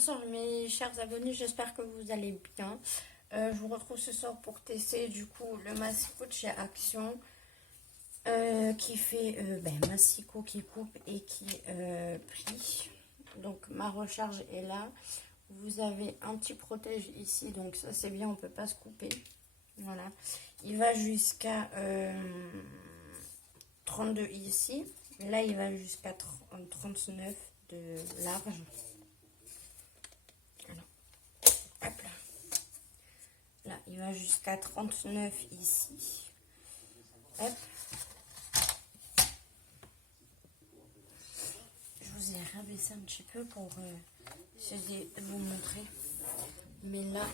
Bonsoir mes chers abonnés, j'espère que vous allez bien. Je vous retrouve ce soir pour tester du coup le massicot de chez Action qui fait massicot qui coupe et qui plie. Donc ma recharge est là. Vous avez un petit protège ici, donc ça c'est bien, on peut pas se couper. Voilà, il va jusqu'à 32 ici. Là il va jusqu'à 39 de large. Hop là. Là, il va jusqu'à 39 ici. Hop. Je vous ai rabaissé un petit peu pour essayer de vous montrer. Mais là...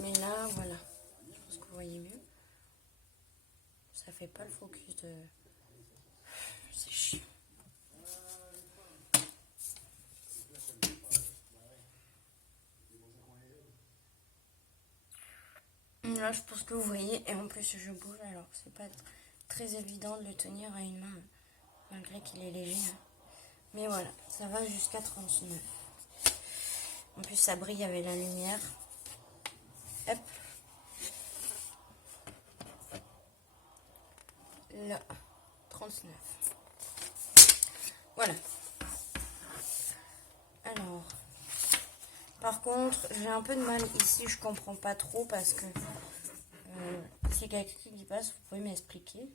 Mais là, voilà. Je pense que vous voyez mieux. Ça fait pas le focus de... C'est chiant. Là, je pense que vous voyez. Et en plus, je bouge. Alors, c'est pas très évident de le tenir à une main. Malgré qu'il est léger. Hein. Mais voilà, ça va jusqu'à 39. En plus, ça brille avec la lumière. Hop. Là, 39. Voilà. Alors, par contre, j'ai un peu de mal ici, je comprends pas trop parce que si quelqu'un qui passe, vous pouvez m'expliquer.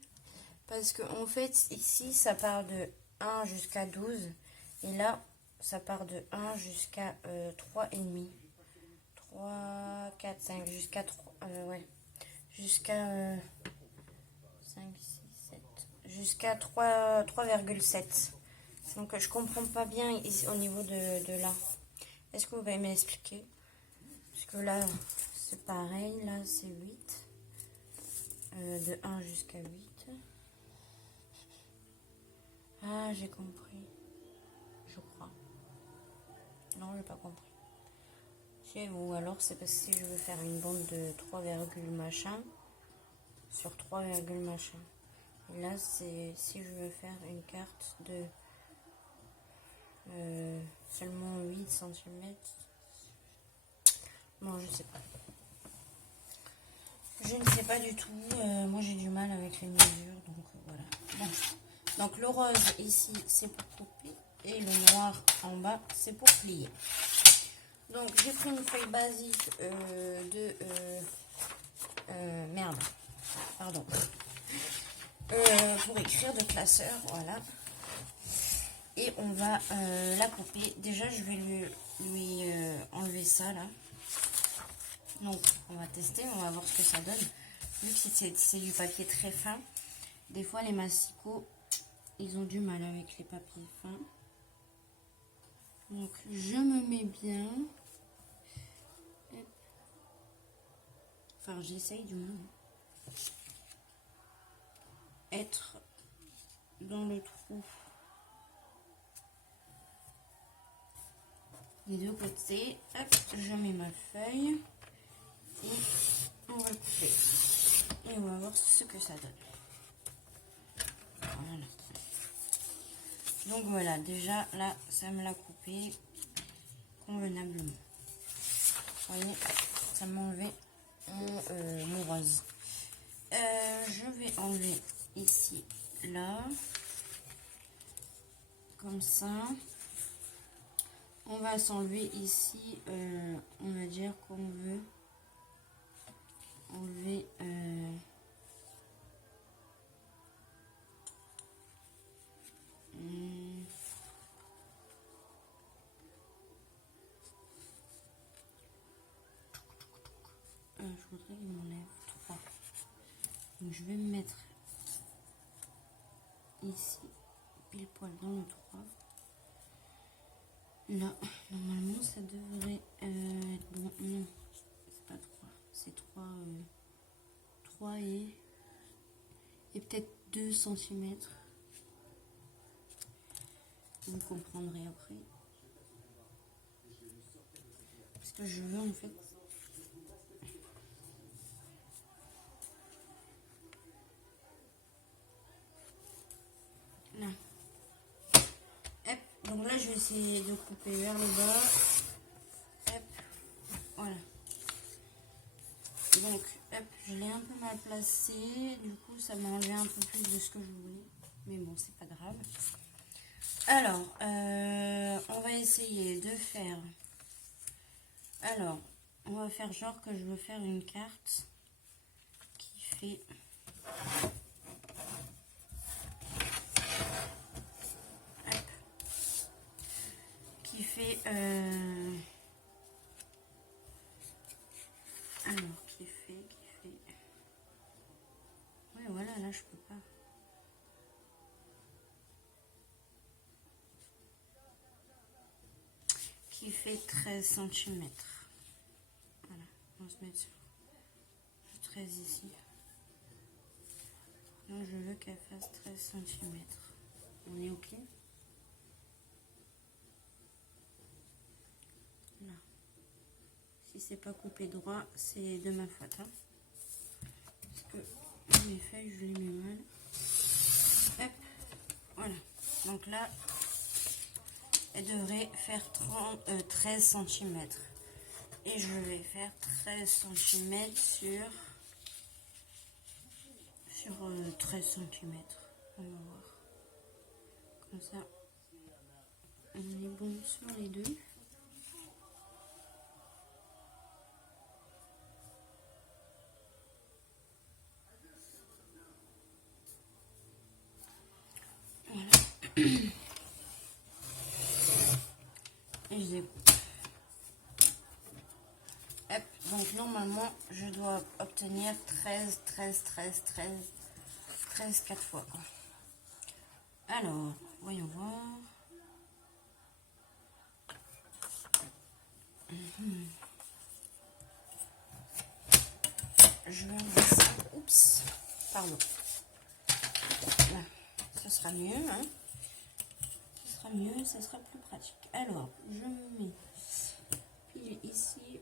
Parce que en fait, ici, ça part de 1 jusqu'à 12. Et là, ça part de 1 jusqu'à 3,5. 3, 4, 5, jusqu'à 3. Ouais. Jusqu'à 5, 6, 7. Jusqu'à 3,7. Donc, je comprends pas bien ici, au niveau de là. Est-ce que vous pouvez m'expliquer? Parce que là, c'est pareil. Là, c'est 8. De 1 jusqu'à 8. Ah, j'ai compris. Je crois. Non, j'ai pas compris. Ou alors, c'est parce que si je veux faire une bande de 3, machin sur 3, machin. Et là, c'est si je veux faire une carte de seulement 8 cm. Non, je sais pas. Je ne sais pas du tout. Moi, j'ai du mal avec les mesures. Donc, voilà. Bon. Donc, le rose ici, c'est pour couper. Et le noir en bas, c'est pour plier. Donc, j'ai pris une feuille basique merde. Pardon. Pour écrire de classeur. Voilà. Et on va la couper. Déjà, je vais lui enlever ça, là. Donc, on va tester, on va voir ce que ça donne. Vu que c'est du papier très fin, des fois, les massicots, ils ont du mal avec les papiers fins. Donc, je me mets bien. Enfin, j'essaye du moins. Être dans le trou des deux côtés. Hop, je mets ma feuille. Et on va couper. Et on va voir ce que ça donne. Voilà. Donc voilà, déjà là, ça me l'a coupé convenablement. Vous voyez, ça m'a enlevé mon rose. Je vais enlever ici, là. Comme ça. On va s'enlever ici, on va dire qu'on veut enlever je voudrais qu'il m'enlève 3. Donc je vais me mettre ici, pile poil dans le 3. Là, normalement ça devrait être bon. Non, c'est pas 3, c'est 3 et peut-être 2 cm. Vous comprendrez après. Parce que je veux en fait. Là. Hop. Donc là, je vais essayer de couper vers le bas. Hop. Voilà. Donc, hop, je l'ai un peu mal placé. Du coup, ça m'a enlevé un peu plus de ce que je voulais. Mais bon, c'est pas grave. Alors, on va essayer de faire... Alors, on va faire genre que je veux faire une carte qui fait... Hop, qui fait... Alors, qui fait... Ouais, voilà, là, je peux pas. Qui fait 13 cm. Voilà, on va se mettre sur 13 ici. Donc, je veux qu'elle fasse 13 cm. On est OK? Là. Si c'est pas coupé droit, c'est de ma faute. Hein. Parce que mes feuilles, je les mets mal. Hop, voilà. Donc là, elle devrait faire 13 cm. Et je vais faire 13 cm sur 13 cm. On va voir. Comme ça, on est bon sur les deux. Voilà. Et je découpe. Hop, donc normalement, je dois obtenir 13, 13, 13, 13, 13, 4 fois. Alors, voyons voir. Je vais enlever ça. Oups, pardon. Là, ça sera mieux, hein. Ça sera mieux, ça sera plus pratique. Alors, je me mets pile ici.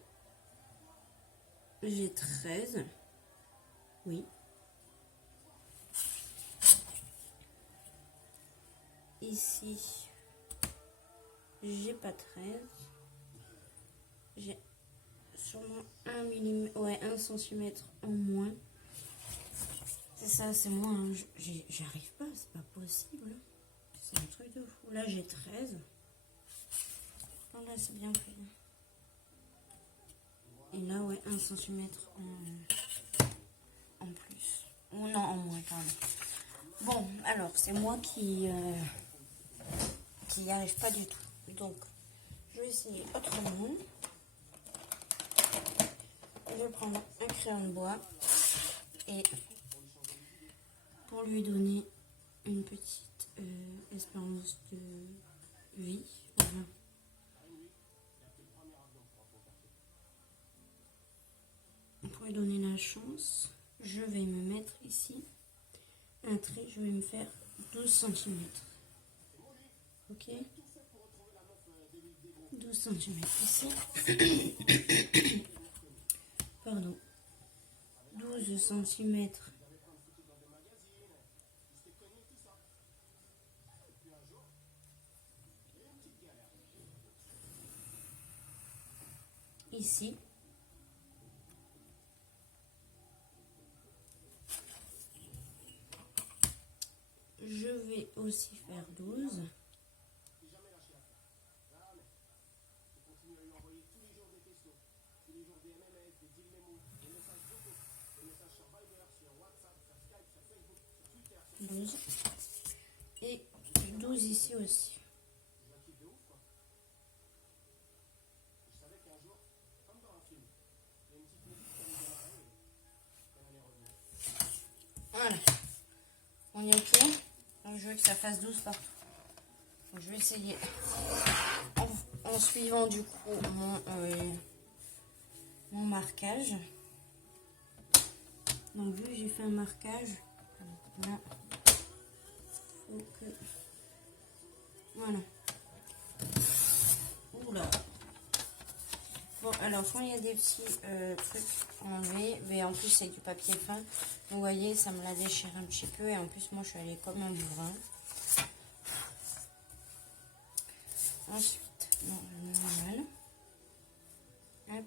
J'ai 13. Oui. Ici, j'ai pas 13. J'ai sûrement 1 mm, ouais, 1 cm en moins. C'est ça, c'est moi. Hein. J'arrive pas, c'est pas possible. C'est un truc de fou. Là, j'ai 13. Oh, là, c'est bien fait. Et là, ouais, 1 cm en plus. Ou non, en moins, pardon. Bon, alors, c'est moi qui n'y arrive pas du tout. Donc, je vais essayer autrement. Je vais prendre un crayon de bois et pour lui donner une petite espérance de vie. Voilà. Pour lui donner la chance, je vais me mettre ici un trait, je vais me faire 12 cm. Ok, 12 cm ici. Pardon. 12 cm ici. Je vais aussi faire 12. Et 12 ici aussi. Voilà. On y est OK. Donc je veux que ça fasse 12 partout. Donc je vais essayer en suivant du coup mon marquage. Donc vu que j'ai fait un marquage, là, faut que... Voilà, Alors quand il y a des petits trucs enlevés, mais en plus c'est du papier fin, vous voyez ça me l'a déchiré un petit peu et en plus moi je suis allée comme un bourrin. Ensuite, non, normal. Hop.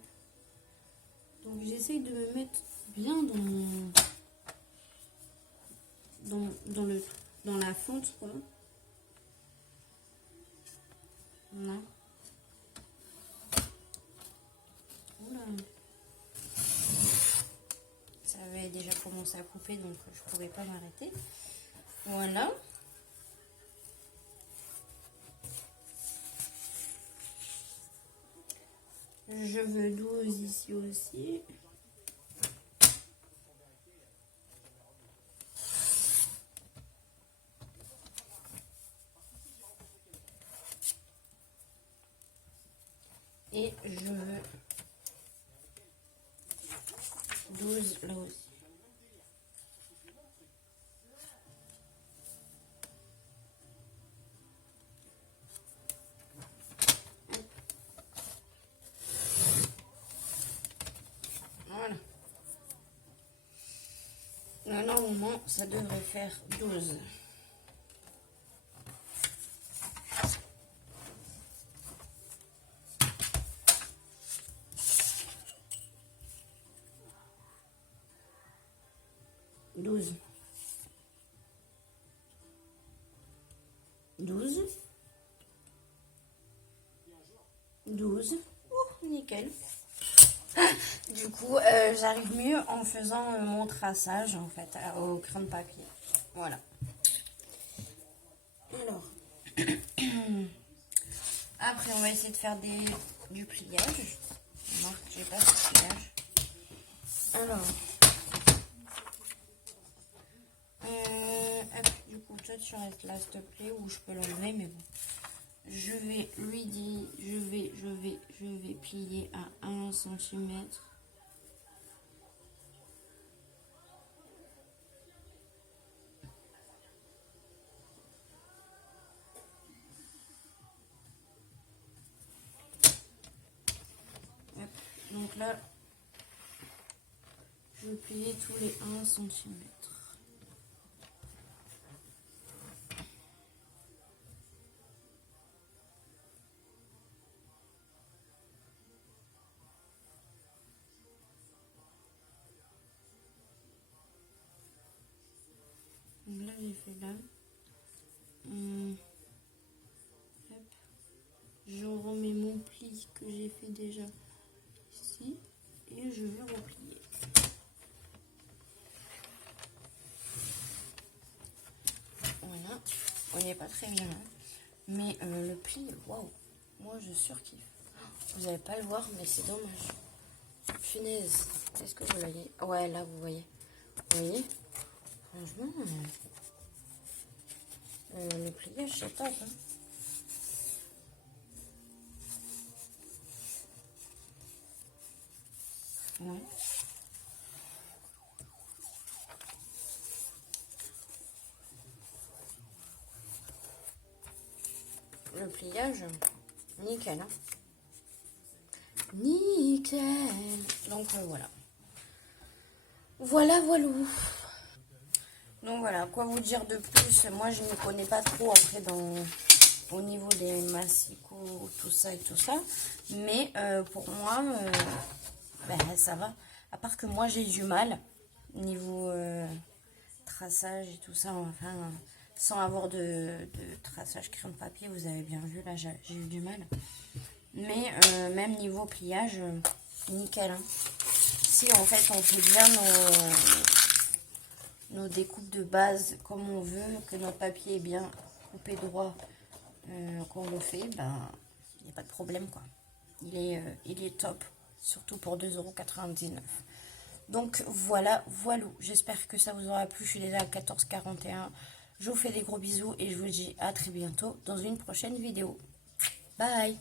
Donc j'essaye de me mettre bien dans la fonte quoi. Voilà. Oula. Ça avait déjà commencé à couper donc je ne pouvais pas m'arrêter. Voilà. Je veux 12 ici aussi. Et je veux 12 là aussi. Voilà. Normalement, ça devrait faire 12. Douze. 12. Oh, nickel. Du coup, j'arrive mieux en faisant mon traçage, en fait, au crayon de papier. Voilà. Alors, après, on va essayer de faire du pliage. Non, j'ai pas de pliage. Alors, du coup, toi, tu restes là, s'il te plaît, ou je peux l'enlever, mais bon. Je vais lui dire, je vais plier à 1 cm. Donc là, je vais plier tous les 1 cm. Donc là, j'ai fait là. Hop. Je remets mon pli que j'ai fait déjà ici. Et je vais replier. Voilà. On n'est pas très bien. Mais le pli, waouh. Moi, je surkiffe. Vous n'allez pas le voir, mais c'est dommage. Punaise. Est-ce que vous voyez? Ouais, là, vous voyez. Vous voyez? Franchement, le pliage, c'est top. Hein. Ouais. Le pliage, nickel. Hein. Nickel. Donc voilà. Voilà. Donc voilà, quoi vous dire de plus? Moi, je ne connais pas trop après au niveau des massicots, tout ça et tout ça. Mais pour moi, ben, ça va. À part que moi, j'ai du mal niveau traçage et tout ça. Enfin, sans avoir de traçage crayon de papier, vous avez bien vu, là, j'ai eu du mal. Mais même niveau pliage, nickel. Hein. Si en fait, on fait bien nos découpes de base comme on veut, que notre papier est bien coupé droit, qu'on le fait, ben, il n'y a pas de problème, quoi. Il est top, surtout pour 2,99 €. Donc voilà. J'espère que ça vous aura plu. Je suis déjà à 14,41 €. Je vous fais des gros bisous et je vous dis à très bientôt dans une prochaine vidéo. Bye!